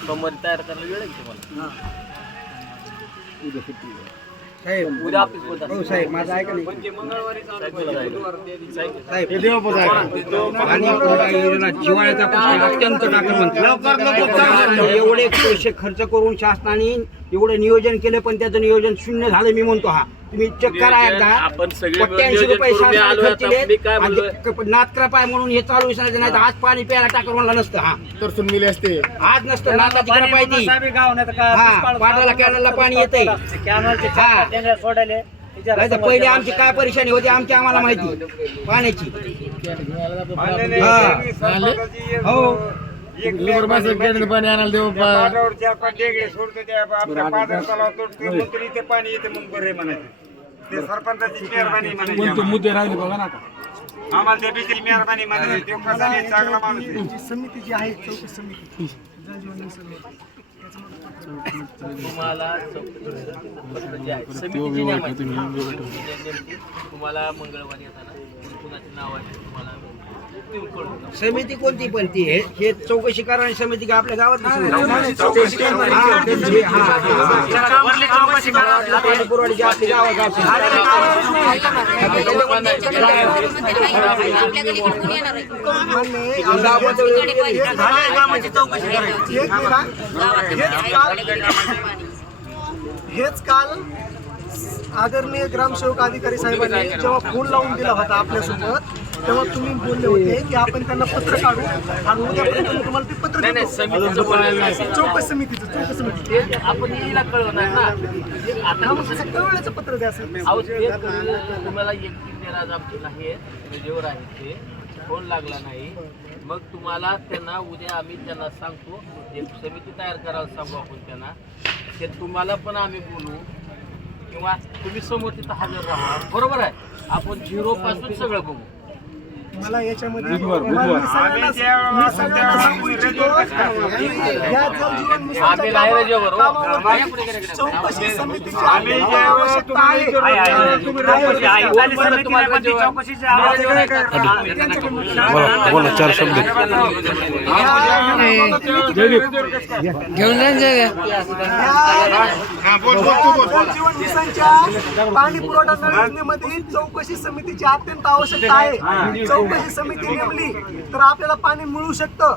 सोमवारी तयार करायला वेळ आहे का तुम्हाला? साहेब उद्या ऑफिसमध्ये हो साहेब माझं ऐका नाही साहेब पाणी पुरवठा योजना जिवाळ्याचा प्रश्न अत्यंत आक्रमक एवढे पैसे खर्च करून शासनाने एवढं नियोजन केलं पण त्याचं नियोजन शून्य झालं मी म्हणतो हा. तुम्ही चेक करा एकदा आपण सगळे रुपये शासनाने खर्च केले म्हणून हे चालू विसरायचं नाही. तर आज पाणी प्यायला टाकर म्हणलं नसतं. हा. तर सुन मिले असते. आज नसतं. नाता तिकडे पाहिजे. हा. पाटाला कॅनलला पाणी येतंय. हा. नाही तर पहिले आमची काय परेशानी होती आमची आम्हाला माहिती. पाण्याची. हा. हो आणायला देऊ सोडतो त्या पाणी येते मग बरे म्हणायचं. ते सरपंचाची मेहरबानी म्हणायची मुद्दे राहिले बघा ना आम्हाला बीची मेहरबानी म्हणायची तो कसा नाही चांगला माणूस आहे. समिती जी आहे चौकशी समिती तुम्हाला जे आहे समितीची नियमाची. नेमकी तुम्हाला मंगळवारी येताना कुणाचे नाव आहे ते तुम्हाला देऊन कळवतो. समिती कोणती पण ती हे हे चौकशी करणारी समिती. का आपल्या गावात हेच काल आदरणीय ग्रामसेवक अधिकारी साहेबांनी जेव्हा फोन लावून दिला होता आपल्यासोबत तेव्हा तुम्ही बोलले होते की आपण त्यांना पत्र काढू आणि उद्यापर्यंत तुम्हाला ते पत्र नाही नाही देतो. समितीचं बोलायला नाही. चौकशी समितीचं चौकशी समिती ते आपण येईला कळवणार ना. आता हा, मग वेळेचं पत्र द्या सर अहो, ते कळलं, तुम्हाला एक तीन तेरा आहे. वेळेवर आहेत ते. फोन लागला नाही. मग तुम्हाला त्यांना उद्या आम्ही त्यांना सांगतो. एक समिती तयार करायला सांगू आपण त्यांना. ते तुम्हाला पण आम्ही बोलू. किंवा तुम्ही समोर तिथं हजर राहा. बरोबर आहे. आपण झिरो पासून सगळं बघू. मला याच्यामध्ये हो. चौकशी समितीची रजेवर? जलजीवन मिशनच्या पाणी पुरवठा नळ योजनेमध्ये चौकशी समितीची अत्यंत आवश्यकता आहे चौकशी समिती नेमली तर आपल्याला पाणी मिळू शकतं.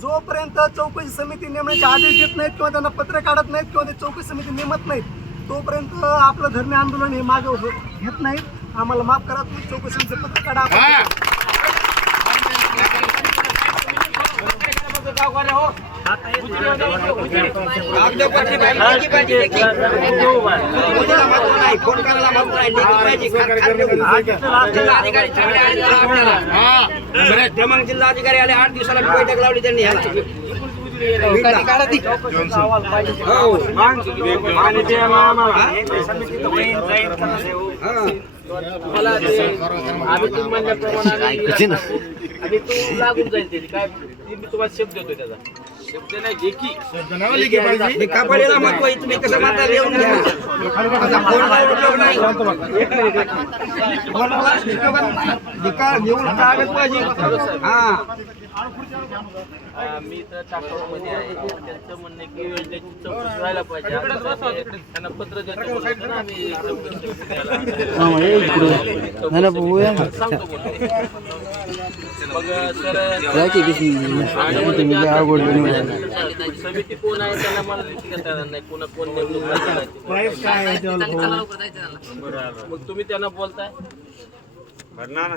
जोपर्यंत चौकशी समिती नेमण्याचे आदेश देत नाहीत किंवा त्यांना पत्र काढत नाहीत किंवा ते चौकशी समिती नेमत नाहीत तोपर्यंत आपलं धरणे आंदोलन हे मागे हो- घेत नाहीत. आम्हाला माफ करा तुम्ही चौकशी समितीचं पत्र काढा. आपण जिल्हाधिकारी आले आठ दिवसाला बैठक लावली त्यांनी ते आम्ही तुम्हाला शब्द देतो त्याचा. कापडीला महत्त्व तुम्ही कसं लिहून घ्या पाहिजे. हा. मी तर टाकाऊमध्ये आहे. त्यांचं म्हणणं आहे की योजनेची चौकशी व्हायला पाहिजे. त्यांना पत्र देतो आम्ही मग सर समिती कोण आहे त्याला मला नाही. कोणा कोण नेमणूक. मग तुम्ही त्यांना बोलताय? बरं ना?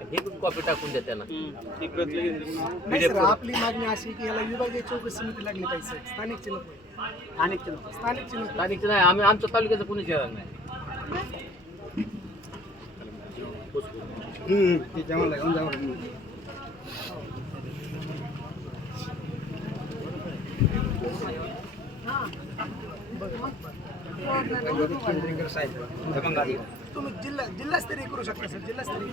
हे पण कॉपी टाकून द्या त्यांना. आपली मागणी अशी की याला विभागीय चौकशी समिती लागली पाहिजे स्थानिक चिन्ह स्थानिक चिन्ह स्थानिक चिन्ह स्थानिक नाही आम्ही आमच्या तालुक्याचं कोणी शहर नाही. तुम्ही जिल्हा जिल्हास्तरीय करू शकता सर जिल्हास्तरीय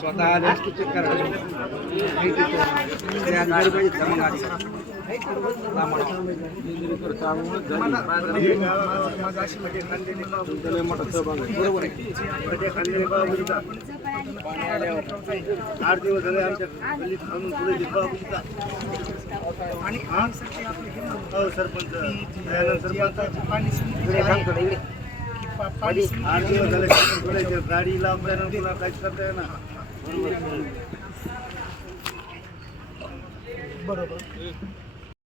स्वतः आठ दिवस झाले आमच्या गल्लीत थांबून पुढे लिंबाबुलीचा आणि हो सरपंच दयानंद सरपंच पाणी आठ दिवस झाले गाडी लावल्यानं काहीच करता येणार बरोबर.